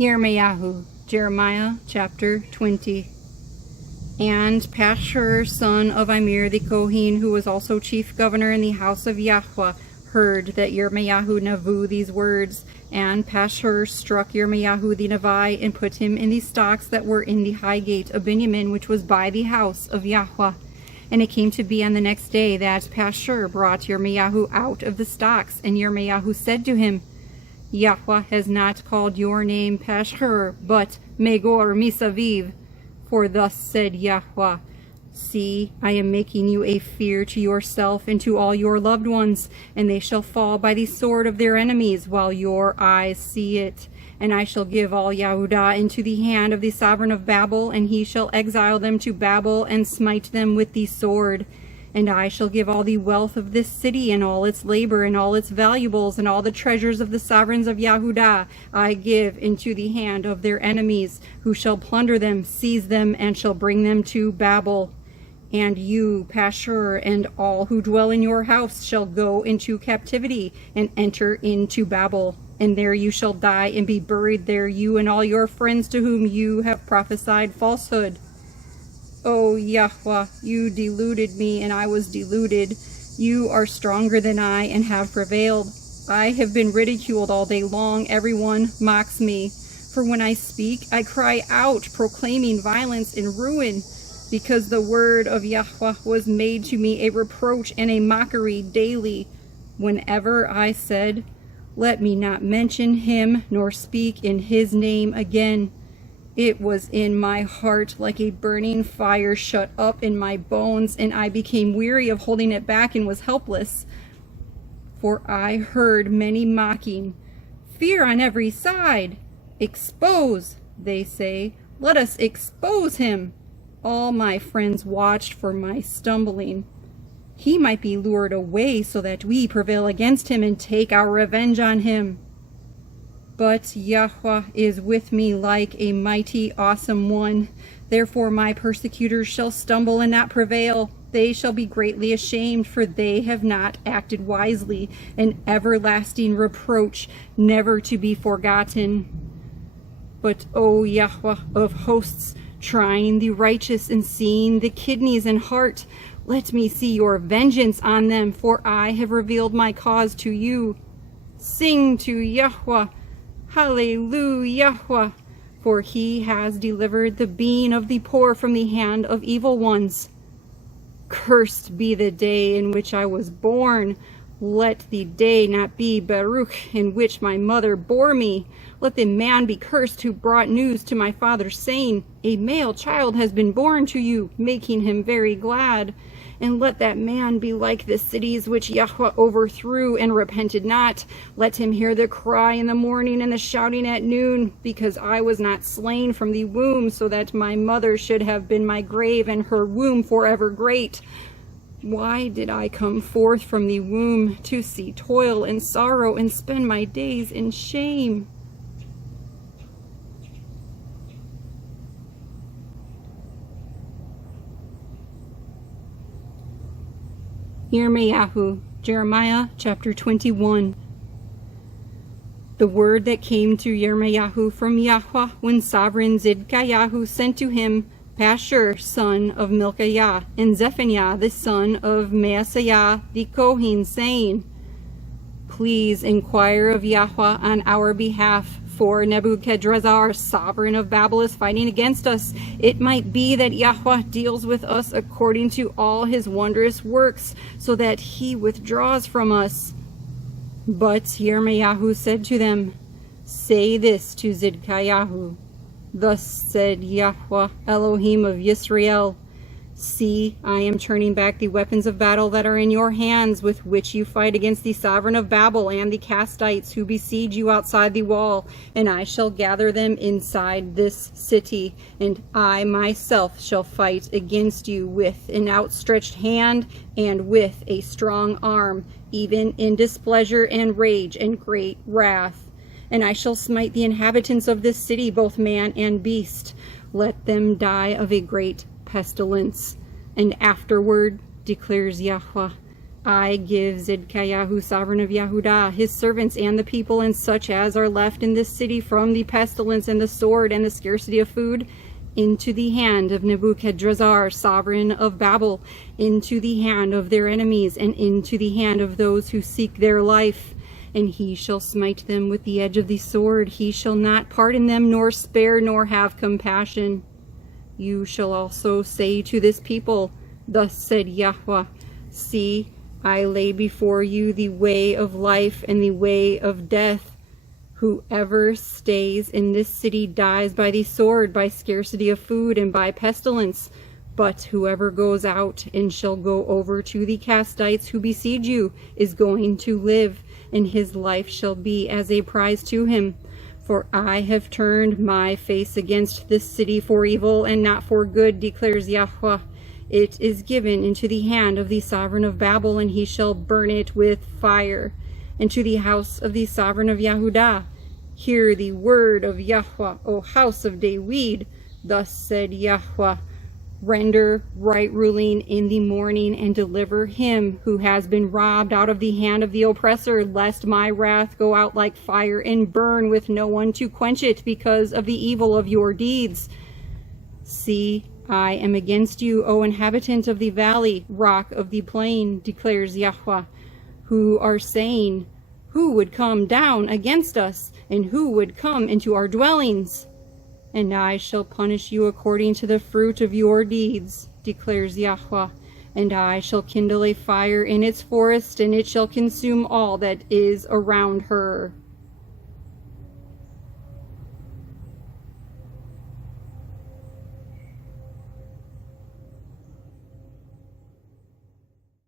Yirmeyahu, Jeremiah chapter 20. And Pashur, son of Amir the Kohen, who was also chief governor in the house of Yahuah, heard that Yirmeyahu navu these words. And Pashur struck Yirmeyahu the Navi, and put him in the stocks that were in the high gate of Benjamin, which was by the house of Yahuah. And it came to be on the next day that Pashur brought Yirmeyahu out of the stocks, and Yirmeyahu said to him, Yahuah has not called your name Pashur, but Megor Misaviv. For thus said Yahuah, see, I am making you a fear to yourself and to all your loved ones, and they shall fall by the sword of their enemies, while your eyes see it. And I shall give all Yehudah into the hand of the sovereign of Babel, and he shall exile them to Babel, and smite them with the sword. And I shall give all the wealth of this city, and all its labor, and all its valuables, and all the treasures of the sovereigns of Yehudah, I give into the hand of their enemies, who shall plunder them, seize them, and shall bring them to Babel. And you, Pashur, and all who dwell in your house shall go into captivity, and enter into Babel. And there you shall die, and be buried there, you and all your friends to whom you have prophesied falsehood. O Yahuah, you deluded me, and I was deluded. You are stronger than I, and have prevailed. I have been ridiculed all day long. Everyone mocks me. For when I speak, I cry out, proclaiming violence and ruin, because the word of Yahuah was made to me a reproach and a mockery daily. Whenever I said, let me not mention him, nor speak in his name again, it was in my heart like a burning fire shut up in my bones, and I became weary of holding it back and was helpless. For I heard many mocking, fear on every side. Expose, they say, let us expose him. All my friends watched for my stumbling. He might be lured away so that we prevail against him and take our revenge on him. But Yahuah is with me like a mighty, awesome one. Therefore my persecutors shall stumble and not prevail. They shall be greatly ashamed, for they have not acted wisely. An everlasting reproach, never to be forgotten. But O Yahuah of hosts, trying the righteous and seeing the kidneys and heart, let me see your vengeance on them, for I have revealed my cause to you. Sing to Yahuah, Hallelu Yah, for he has delivered the being of the poor from the hand of evil ones. Cursed be the day in which I was born. Let the day not be Baruch, in which my mother bore me. Let the man be cursed who brought news to my father, saying, a male child has been born to you, making him very glad. And let that man be like the cities which Yahuah overthrew and repented not. Let him hear the cry in the morning and the shouting at noon, because I was not slain from the womb, so that my mother should have been my grave, and her womb forever great. Why did I come forth from the womb to see toil and sorrow, and spend my days in shame? Yirmeyahu, Jeremiah chapter 21. The word that came to Yirmeyahu from Yahuah when sovereign Zidkiyahu sent to him Pashur, son of Milkiah, and Zephaniah, the son of Maaseiah the Kohen, saying, please inquire of Yahuah on our behalf, for Nebuchadrezzar, sovereign of Babel, is fighting against us. It might be that Yahuah deals with us according to all his wondrous works, so that he withdraws from us. But Yirmeyahu said to them, say this to Zidkiyahu, thus said Yahuah, Elohim of Yisrael, see, I am turning back the weapons of battle that are in your hands, with which you fight against the sovereign of Babel and the Castites who besiege you outside the wall, and I shall gather them inside this city, and I myself shall fight against you with an outstretched hand and with a strong arm, even in displeasure and rage and great wrath. And I shall smite the inhabitants of this city, both man and beast. Let them die of a great pestilence. And afterward, declares Yahuah, I give Yirmeyahu, sovereign of Yehudah, his servants and the people and such as are left in this city from the pestilence and the sword and the scarcity of food, into the hand of Nebuchadrezzar, sovereign of Babel, into the hand of their enemies, and into the hand of those who seek their life. And he shall smite them with the edge of the sword. He shall not pardon them, nor spare, nor have compassion. You shall also say to this people, Thus said Yahuah, See, I lay before you the way of life and the way of death. Whoever stays in this city dies by the sword, by scarcity of food, and by pestilence. But whoever goes out and shall go over to the Castites who besiege you is going to live, and his life shall be as a prize to him. For I have turned my face against this city for evil and not for good, declares Yahuah. It is given into the hand of the sovereign of Babel, and he shall burn it with fire. And to the house of the sovereign of Yehudah, hear the word of Yahuah, O house of David. Thus said Yahuah, Render right ruling in the morning, and deliver him who has been robbed out of the hand of the oppressor, lest my wrath go out like fire and burn with no one to quench it because of the evil of your deeds. See, I am against you, O inhabitant of the valley, rock of the plain, declares Yahuah, who are saying, Who would come down against us, and who would come into our dwellings? And I shall punish you according to the fruit of your deeds, declares Yahuah, and I shall kindle a fire in its forest, and it shall consume all that is around her.